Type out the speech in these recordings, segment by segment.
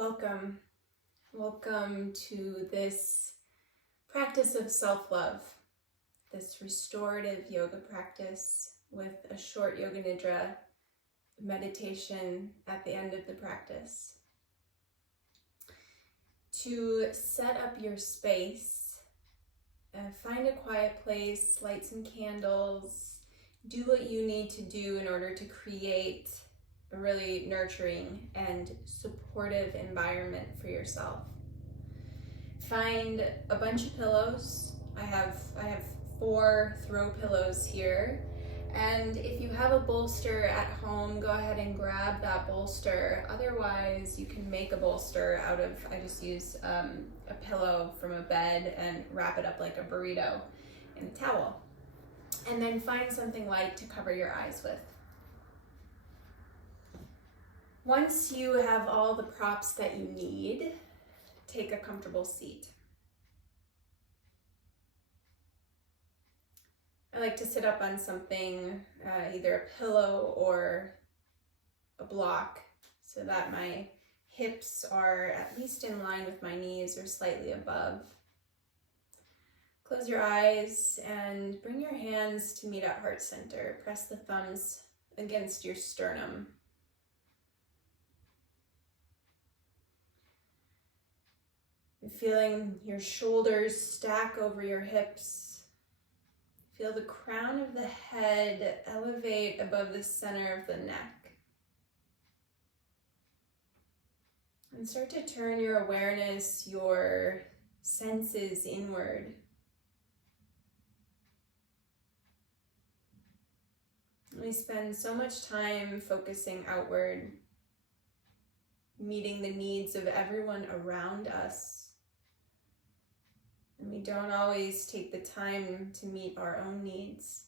Welcome. Welcome to this practice of self-love, this restorative yoga practice with a short yoga nidra meditation at the end of the practice. To set up your space, find a quiet place, light some candles, do what you need to do in order to create a really nurturing and supportive environment for yourself. Find a bunch of pillows. I have 4 throw pillows here. And if you have a bolster at home, go ahead and grab that bolster. Otherwise, you can make a bolster out of, I just use a pillow from a bed and wrap it up like a burrito in a towel. And then find something light to cover your eyes with. Once you have all the props that you need, take a comfortable seat. I like to sit up on something, either a pillow or a block, so that my hips are at least in line with my knees or slightly above. Close your eyes and bring your hands to meet at heart center. Press the thumbs against your sternum. Feeling your shoulders stack over your hips. Feel the crown of the head elevate above the center of the neck. And start to turn your awareness, your senses inward. We spend so much time focusing outward, meeting the needs of everyone around us. And we don't always take the time to meet our own needs.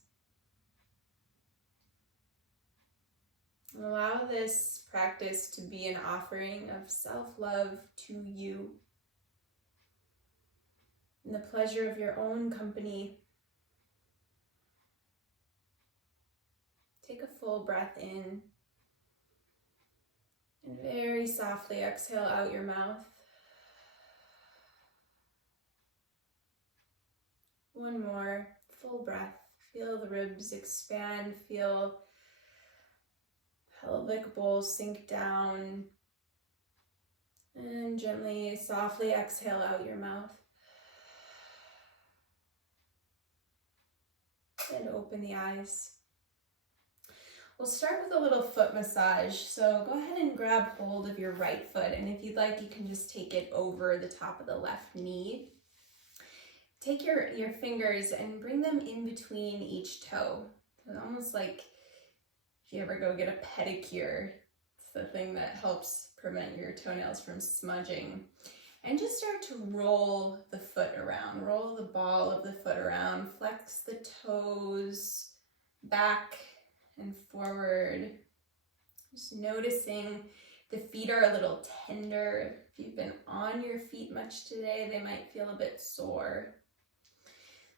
Allow this practice to be an offering of self-love to you, and the pleasure of your own company. Take a full breath in, and very softly exhale out your mouth. One more full breath. Feel the ribs expand, feel pelvic bowl sink down, and gently, softly exhale out your mouth. And open the eyes. We'll start with a little foot massage. So go ahead and grab hold of your right foot, and if you'd like, you can just take it over the top of the left knee. Take your fingers and bring them in between each toe. It's almost like if you ever go get a pedicure, it's the thing that helps prevent your toenails from smudging. And just start to roll the foot around. Roll the ball of the foot around. Flex the toes back and forward. Just noticing the feet are a little tender. If you've been on your feet much today, they might feel a bit sore.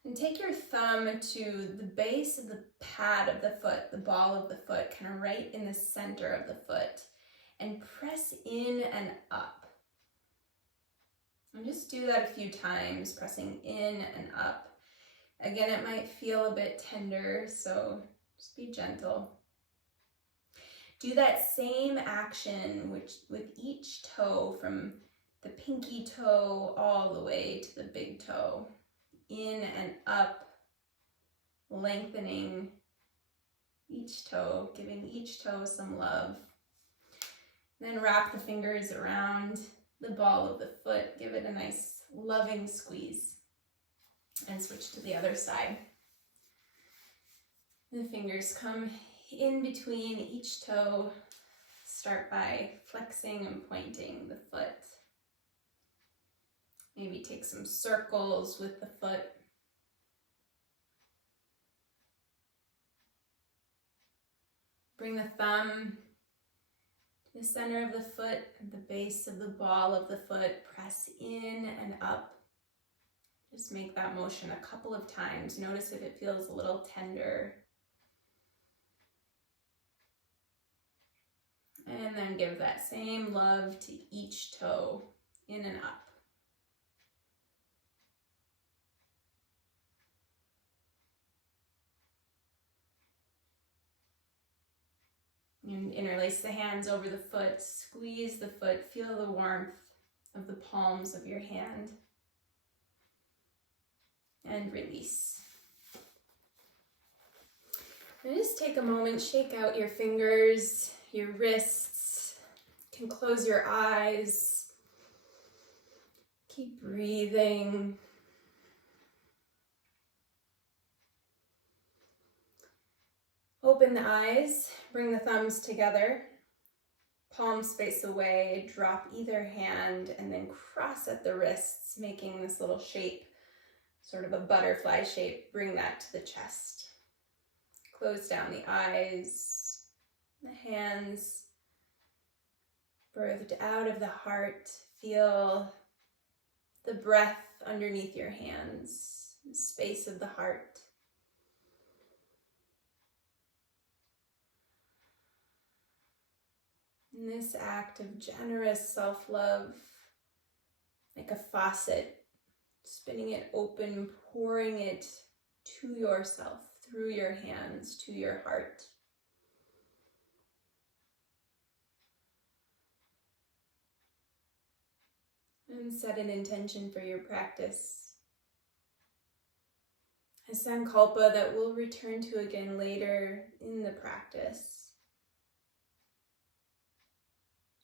And take your thumb to the base of the pad of the foot, the ball of the foot, kind of right in the center of the foot, and press in and up. And just do that a few times, pressing in and up. Again, it might feel a bit tender, so just be gentle. Do that same action with each toe, from the pinky toe all the way to the big toe. In and up, lengthening each toe, giving each toe some love. Then wrap the fingers around the ball of the foot, give it a nice loving squeeze, and switch to the other side. The fingers come in between each toe. Start by flexing and pointing the foot. Maybe take some circles with the foot. Bring the thumb to the center of the foot, at the base of the ball of the foot. Press in and up. Just make that motion a couple of times. Notice if it feels a little tender. And And then give that same love to each toe, in and up. And interlace the hands over the foot, squeeze the foot, feel the warmth of the palms of your hand. And release. And just take a moment, shake out your fingers, your wrists. You can close your eyes. Keep breathing. Open the eyes, bring the thumbs together, palms face away, drop either hand, and then cross at the wrists, making this little shape, sort of a butterfly shape. Bring that to the chest. Close down the eyes, the hands, birthed out of the heart. Feel the breath underneath your hands, the space of the heart. In this act of generous self-love, like a faucet, spinning it open, pouring it to yourself, through your hands, to your heart. And set an intention for your practice. A sankalpa that we'll return to again later in the practice.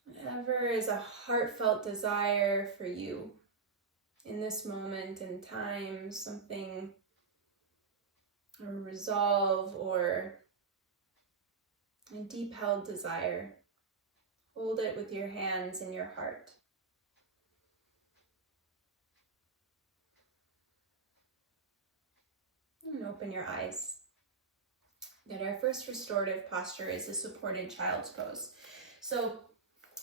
Whatever is a heartfelt desire for you in this moment in time, something, a resolve or a deep held desire, hold it with your hands in your heart. And open your eyes. And our first restorative posture is a supported child's pose. So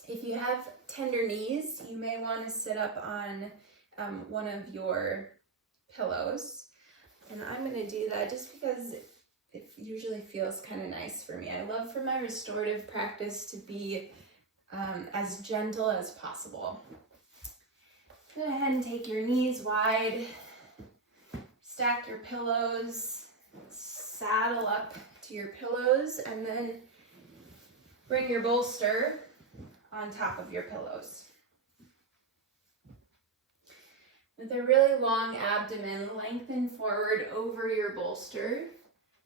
if you have tender knees, you may want to sit up on one of your pillows. And I'm going to do that just because it usually feels kind of nice for me. I love for my restorative practice to be as gentle as possible. Go ahead and take your knees wide, stack your pillows, saddle up to your pillows, and then bring your bolster on top of your pillows. With a really long abdomen, lengthen forward over your bolster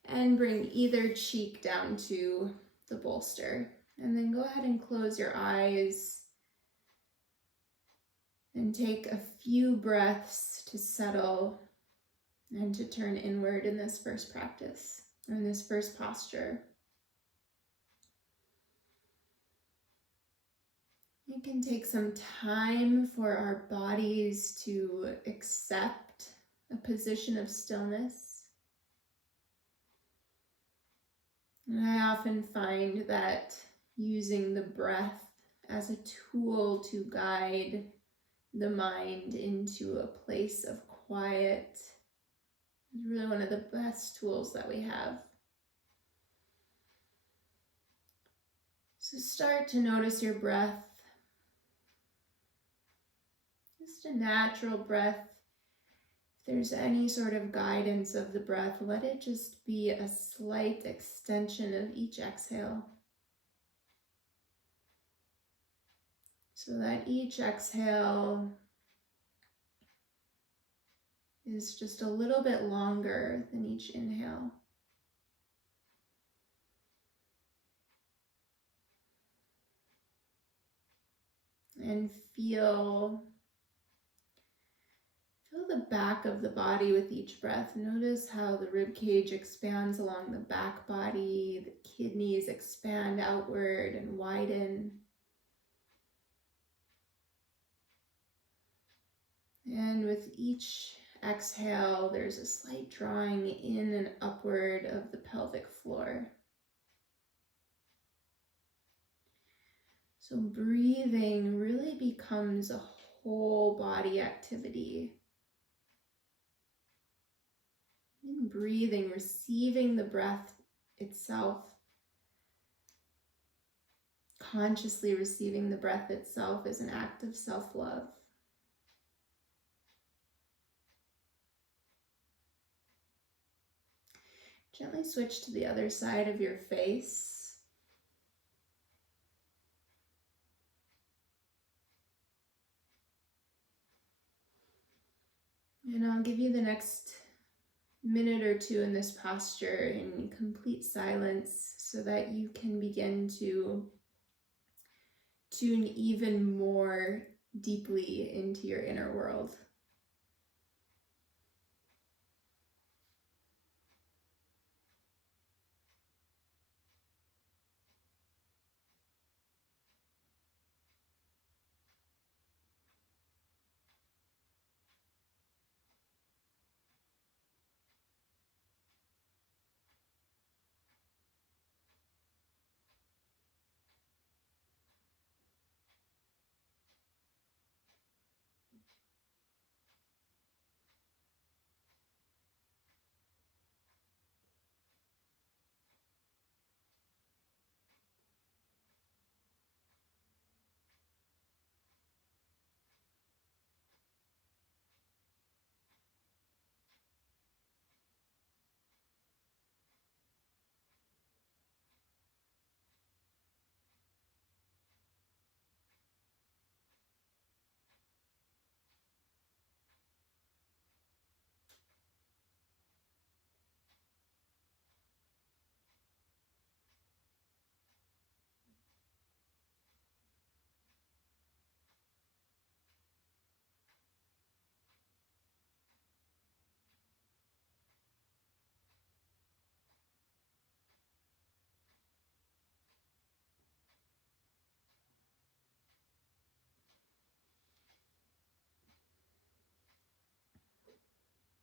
and bring either cheek down to the bolster. And then go ahead and close your eyes and take a few breaths to settle and to turn inward in this first practice, or in this first posture. It can take some time for our bodies to accept a position of stillness. And I often find that using the breath as a tool to guide the mind into a place of quiet is really one of the best tools that we have. So start to notice your breath. Just a natural breath. If there's any sort of guidance of the breath, let it just be a slight extension of each exhale. So that each exhale is just a little bit longer than each inhale. And feel the back of the body with each breath. Notice how the rib cage expands along the back body, the kidneys expand outward and widen. And with each exhale, there's a slight drawing in and upward of the pelvic floor. So breathing really becomes a whole body activity. In breathing, receiving the breath itself, consciously receiving the breath itself as an act of self-love. Gently switch to the other side of your face. And I'll give you the next minute or two in this posture in complete silence so that you can begin to tune even more deeply into your inner world.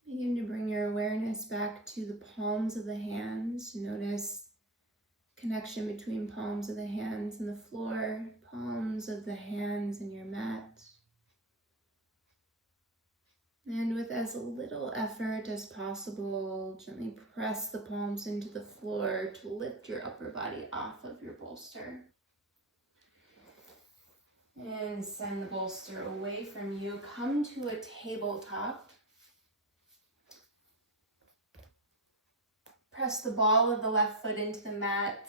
Begin to bring your awareness back to the palms of the hands. Notice connection between palms of the hands and the floor, palms of the hands and your mat. And with as little effort as possible, gently press the palms into the floor to lift your upper body off of your bolster. And send the bolster away from you. Come to a tabletop. Press the ball of the left foot into the mat,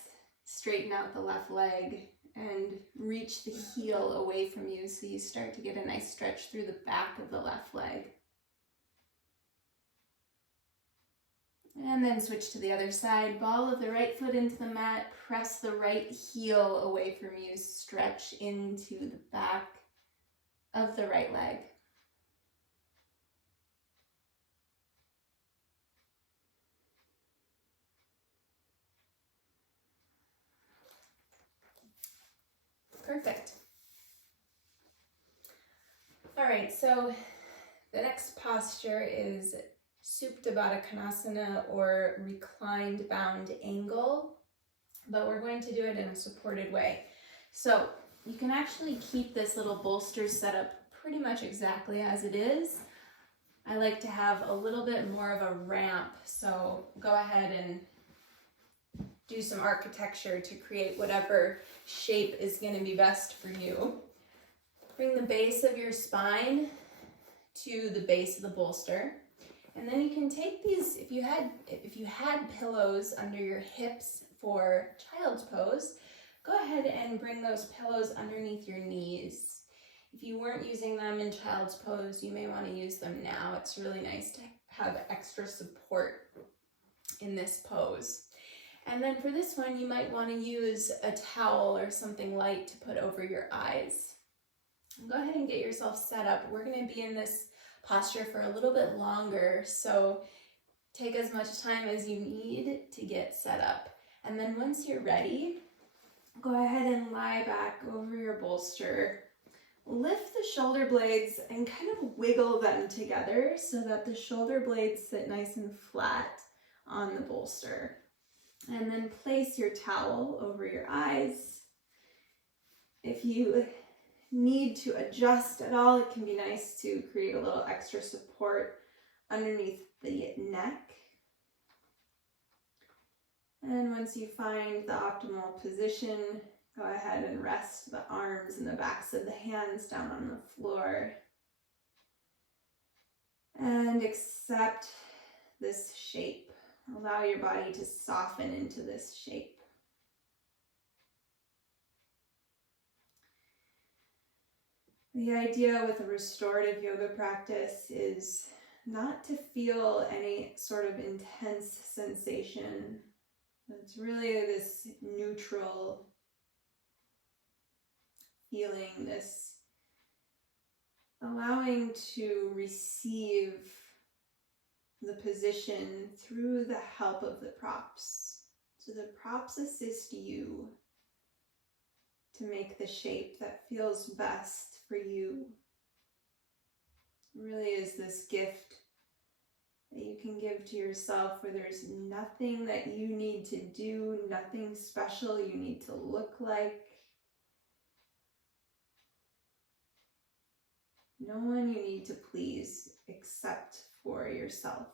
straighten out the left leg, and reach the heel away from you so you start to get a nice stretch through the back of the left leg. And then switch to the other side. Ball of the right foot into the mat, press the right heel away from you, stretch into the back of the right leg. Perfect. All right, so the next posture is Supta Baddha Konasana, or reclined bound angle, but we're going to do it in a supported way. So you can actually keep this little bolster set up pretty much exactly as it is. I like to have a little bit more of a ramp, so go ahead and do some architecture to create whatever shape is going to be best for you. Bring the base of your spine to the base of the bolster. And then you can take these, if you had pillows under your hips for child's pose, go ahead and bring those pillows underneath your knees. If you weren't using them in child's pose, you may want to use them now. It's really nice to have extra support in this pose. And then for this one, you might want to use a towel or something light to put over your eyes. Go ahead and get yourself set up. We're going to be in this posture for a little bit longer, so take as much time as you need to get set up. And then once you're ready, go ahead and lie back over your bolster. Lift the shoulder blades and kind of wiggle them together so that the shoulder blades sit nice and flat on the bolster. And then place your towel over your eyes. If you need to adjust at all, it can be nice to create a little extra support underneath the neck. And once you find the optimal position, Go ahead and rest the arms and the backs of the hands down on the floor. And accept this shape. Allow your body to soften into this shape. The idea with a restorative yoga practice is not to feel any sort of intense sensation. It's really this neutral feeling, this allowing to receive the position through the help of the props. So the props assist you to make the shape that feels best for you. It really is this gift that you can give to yourself where there's nothing that you need to do, nothing special you need to look like. No one you need to please except for yourself.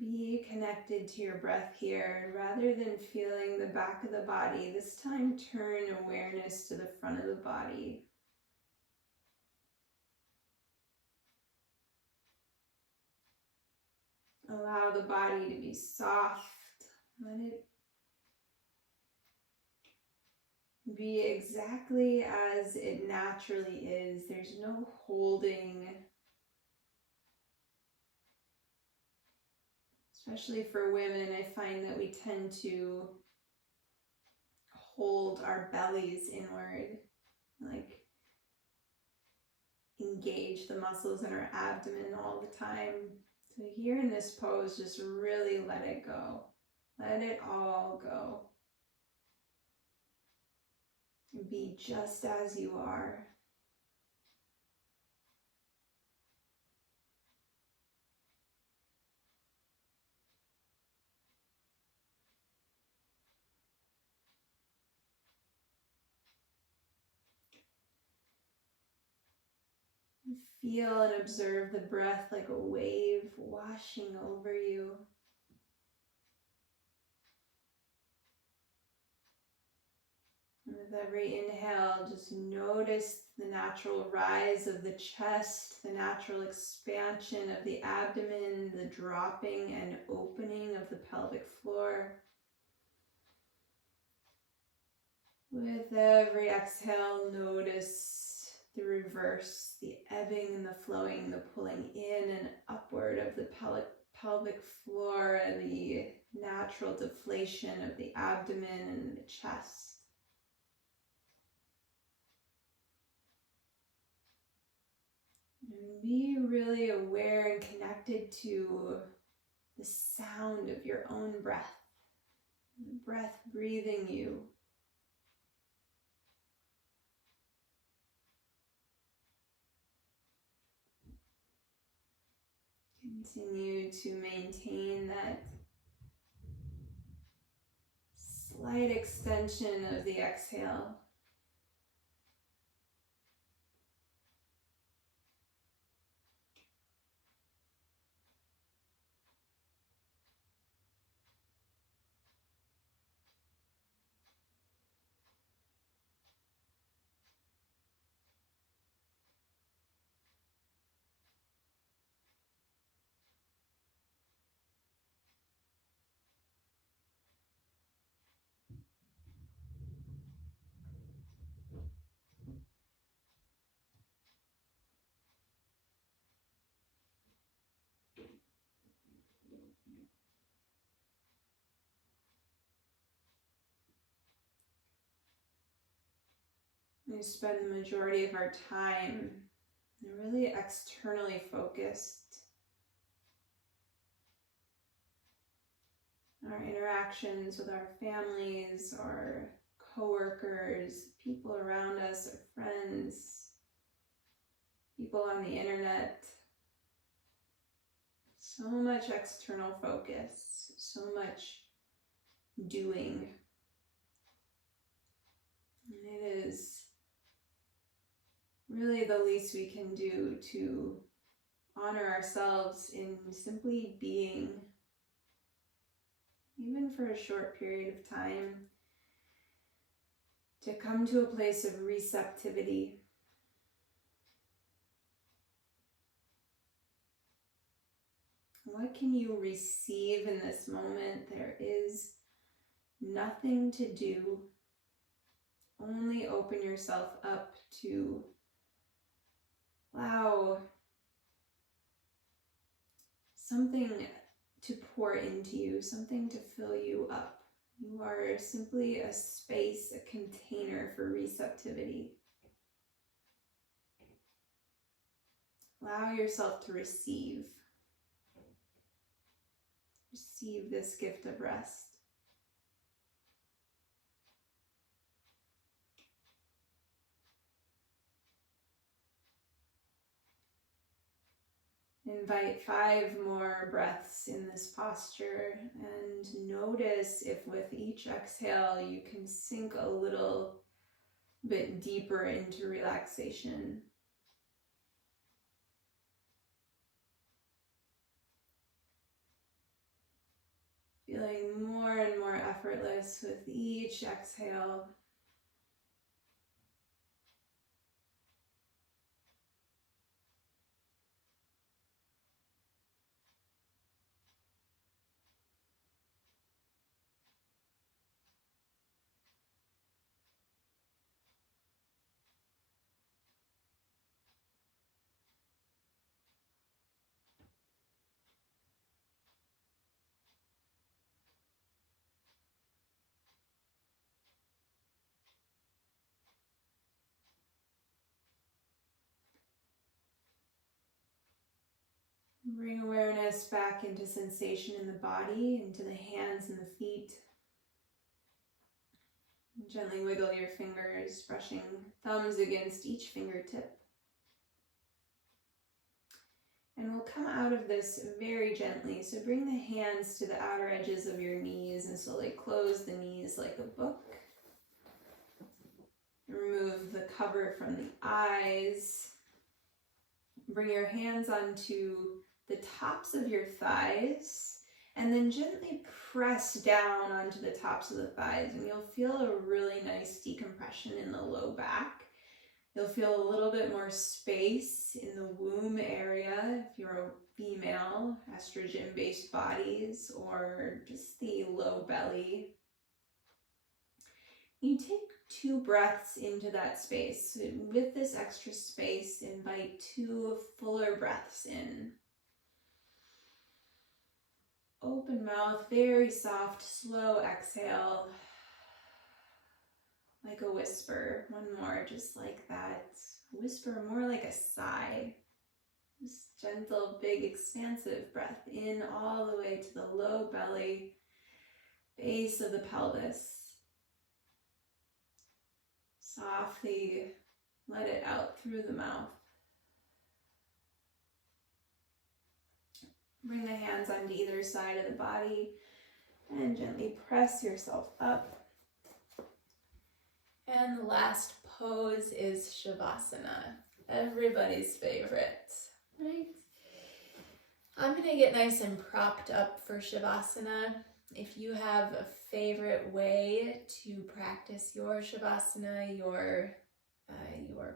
Be connected to your breath here. Rather than feeling the back of the body, this time turn awareness to the front of the body. Allow the body to be soft. Let it be exactly as it naturally is. There's no holding. Especially for women, I find that we tend to hold our bellies inward, like engage the muscles in our abdomen all the time. So here in this pose, just really let it go. Let it all go. And be just as you are. Feel and observe the breath like a wave washing over you. And with every inhale, just notice the natural rise of the chest, the natural expansion of the abdomen, the dropping and opening of the pelvic floor. With every exhale, notice the reverse, the ebbing and the flowing, the pulling in and upward of the pelvic floor, the natural deflation of the abdomen and the chest. And be really aware and connected to the sound of your own breath, the breath breathing you. Continue to maintain that slight extension of the exhale. We spend the majority of our time really externally focused. Our interactions with our families, our coworkers, people around us, our friends, people on the internet. So much external focus, so much doing. And it is really the least we can do to honor ourselves in simply being, even for a short period of time, to come to a place of receptivity. What can you receive in this moment? There is nothing to do. Only open yourself up to allow something to pour into you, something to fill you up. You are simply a space, a container for receptivity. Allow yourself to receive. Receive this gift of rest. Invite 5 more breaths in this posture and notice if with each exhale you can sink a little bit deeper into relaxation. Feeling more and more effortless with each exhale. Bring awareness back into sensation in the body, into the hands and the feet. Gently wiggle your fingers, brushing thumbs against each fingertip. And we'll come out of this very gently. So bring the hands to the outer edges of your knees and slowly close the knees like a book. Remove the cover from the eyes. Bring your hands onto the tops of your thighs and then gently press down onto the tops of the thighs, and you'll feel a really nice decompression in the low back. You'll feel a little bit more space in the womb area if you're a female, estrogen-based bodies, or just the low belly. You take 2 breaths into that space. So with this extra space, invite 2 fuller breaths in. Open mouth, very soft, slow exhale. Like a whisper. One more, just like that. Whisper, more like a sigh. Just gentle, big, expansive breath in all the way to the low belly, base of the pelvis. Softly let it out through the mouth. Bring the hands onto either side of the body and gently press yourself up. And the last pose is Shavasana, everybody's favorite, right? I'm gonna get nice and propped up for Shavasana. If you have a favorite way to practice your Shavasana, your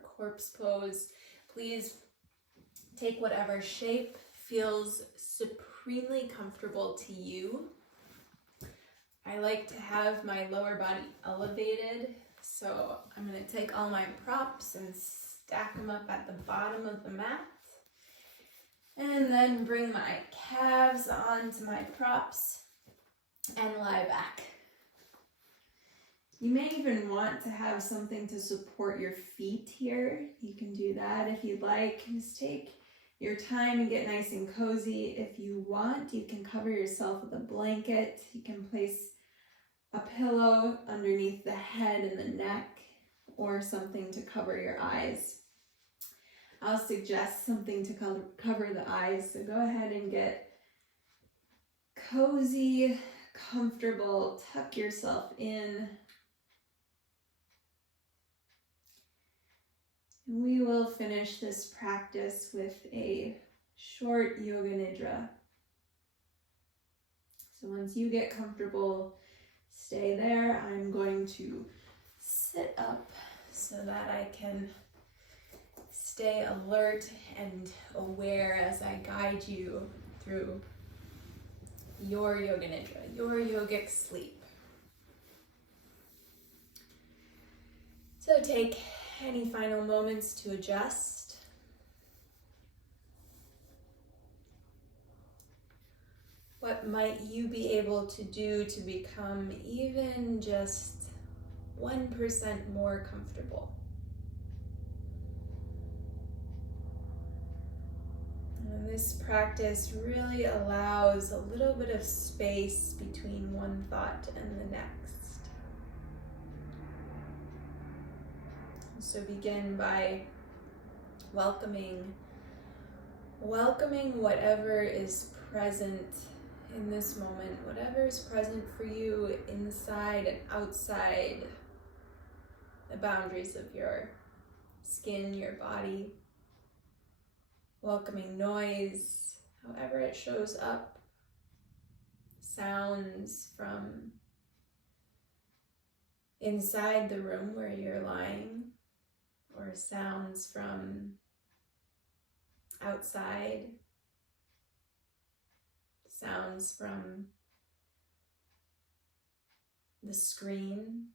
corpse pose, please take whatever shape feels supremely comfortable to you. I like to have my lower body elevated, so I'm going to take all my props and stack them up at the bottom of the mat, and then bring my calves onto my props and lie back. You may even want to have something to support your feet here. You can do that if you'd like. Just take your time and get nice and cozy. If you want, you can cover yourself with a blanket. You can place a pillow underneath the head and the neck, or something to cover your eyes. I'll suggest something to cover the eyes, so go ahead and get cozy, comfortable, tuck yourself in. We will finish this practice with a short yoga nidra. So once you get comfortable, stay there. I'm going to sit up so that I can stay alert and aware as I guide you through your yoga nidra, your yogic sleep. So take any final moments to adjust. What might you be able to do to become even just 1% more comfortable? And this practice really allows a little bit of space between one thought and the next. So begin by welcoming whatever is present in this moment, whatever is present for you inside and outside the boundaries of your skin, your body. Welcoming noise, however it shows up, sounds from inside the room where you're lying, or sounds from outside, sounds from the screen.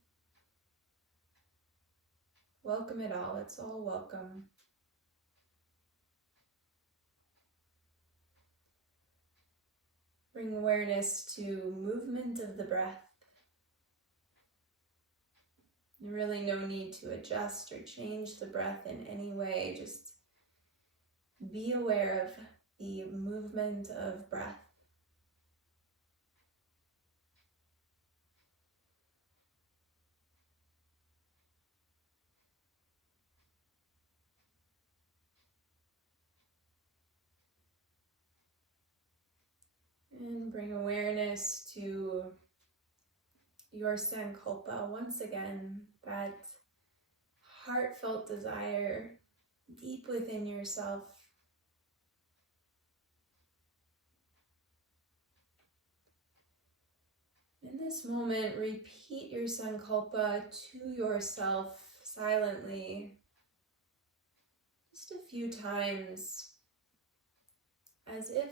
Welcome it all, it's all welcome. Bring awareness to movement of the breath. Really no need to adjust or change the breath in any way. Just be aware of the movement of breath. And bring awareness to your sankalpa once again, that heartfelt desire deep within yourself. In this moment, repeat your sankalpa to yourself silently, just a few times, as if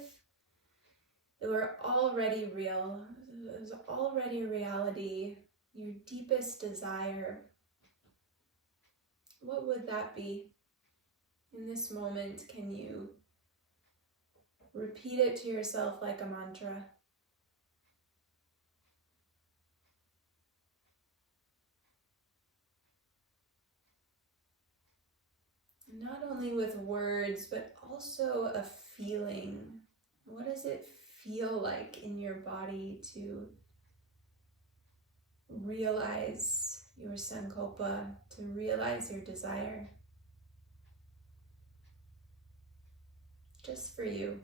it were already real, it was already reality, your deepest desire. What would that be? In this moment, can you repeat it to yourself like a mantra? Not only with words, but also a feeling. What does it feel like in your body to realize your sankalpa, to realize your desire? Just for you.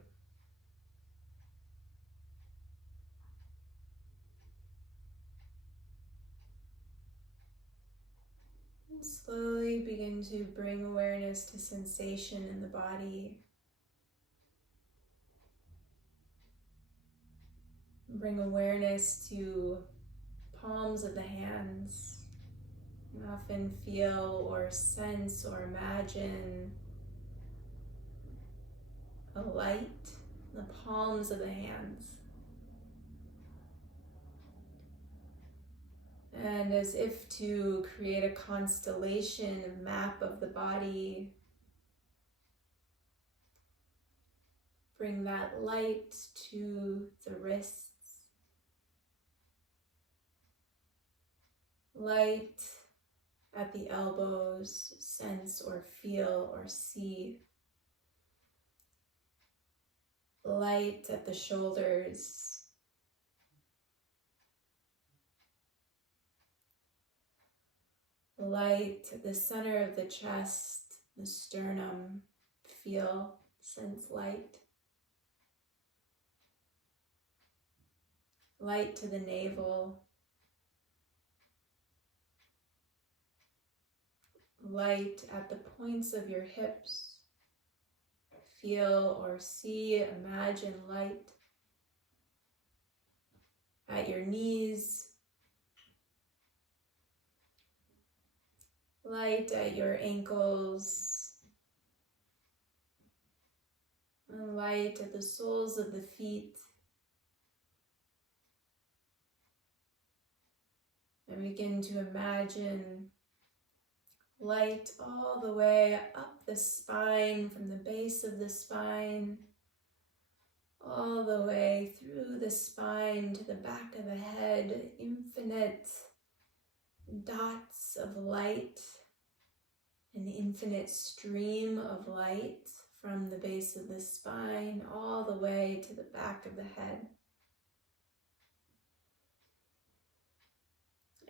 And slowly begin to bring awareness to sensation in the body. Bring awareness to palms of the hands. You often feel or sense or imagine a light in the palms of the hands. And as if to create a constellation, a map of the body, bring that light to the wrists. Light at the elbows, sense or feel or see. Light at the shoulders. Light at the center of the chest, the sternum. Feel, sense light. light to the navel, light at the points of your hips. Feel or see, imagine light at your knees, light at your ankles, and light at the soles of the feet. And begin to imagine light all the way up the spine, from the base of the spine, all the way through the spine to the back of the head, infinite dots of light, an infinite stream of light from the base of the spine all the way to the back of the head.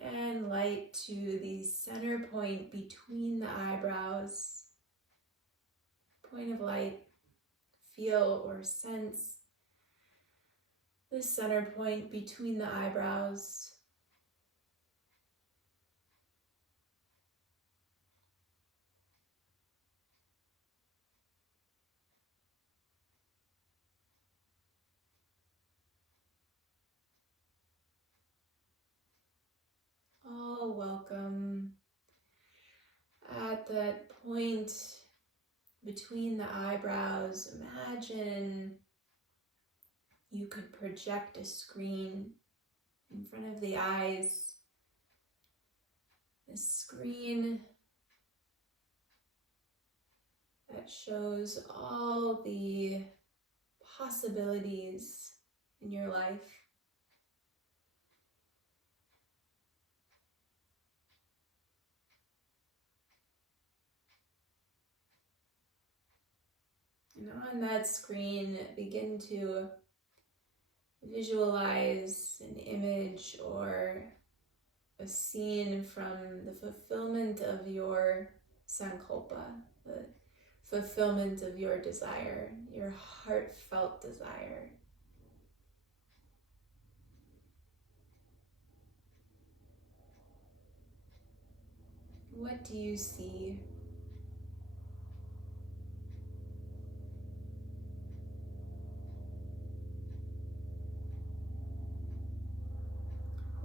And light to the center point between the eyebrows. Point of light, feel or sense the center point between the eyebrows. All welcome. At that point between the eyebrows, imagine you could project a screen in front of the eyes. A screen that shows all the possibilities in your life. And on that screen, begin to visualize an image or a scene from the fulfillment of your sankalpa, the fulfillment of your desire, your heartfelt desire. What do you see?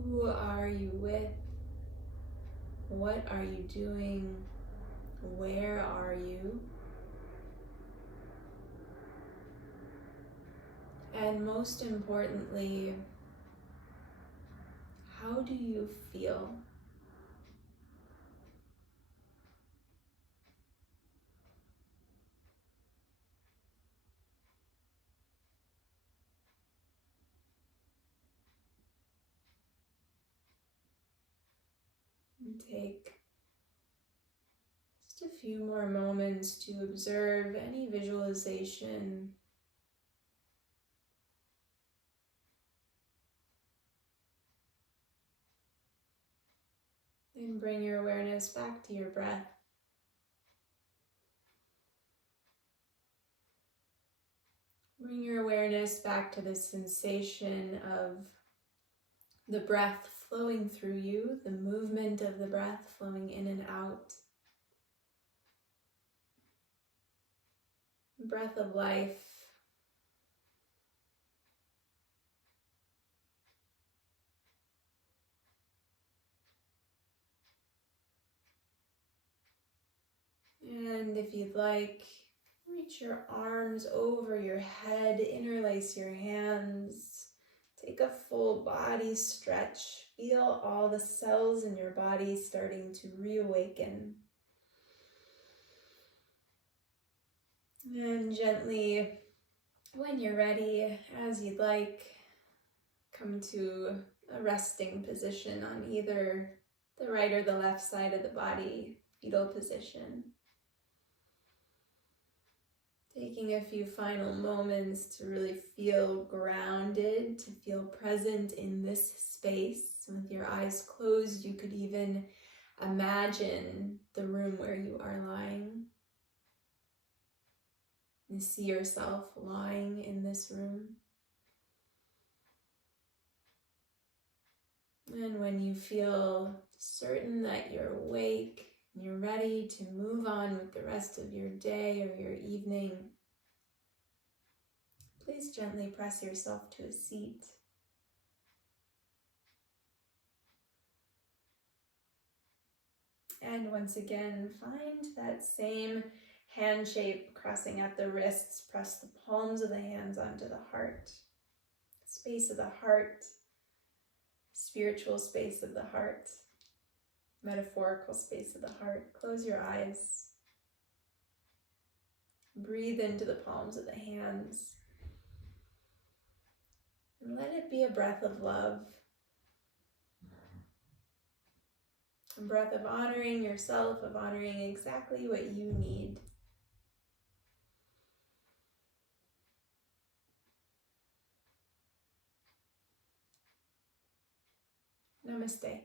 Who are you with? What are you doing? Where are you? And most importantly, how do you feel? And take just a few more moments to observe any visualization. Then bring your awareness back to your breath. Bring your awareness back to the sensation of the breath flowing through you, the movement of the breath flowing in and out. Breath of life. And if you'd like, reach your arms over your head, interlace your hands, take a full body stretch. Feel all the cells in your body starting to reawaken. And gently, when you're ready, as you'd like, come to a resting position on either the right or the left side of the body, fetal position. Taking a few final moments to really feel grounded, to feel present in this space. With your eyes closed, you could even imagine the room where you are lying. And see yourself lying in this room. And when you feel certain that you're awake, and you're ready to move on with the rest of your day or your evening, please gently press yourself to a seat. And once again, find that same hand shape, crossing at the wrists. Press the palms of the hands onto the heart, space of the heart, spiritual space of the heart, metaphorical space of the heart. Close your eyes. Breathe into the palms of the hands. And let it be a breath of love. A breath of honoring yourself, of honoring exactly what you need. Namaste.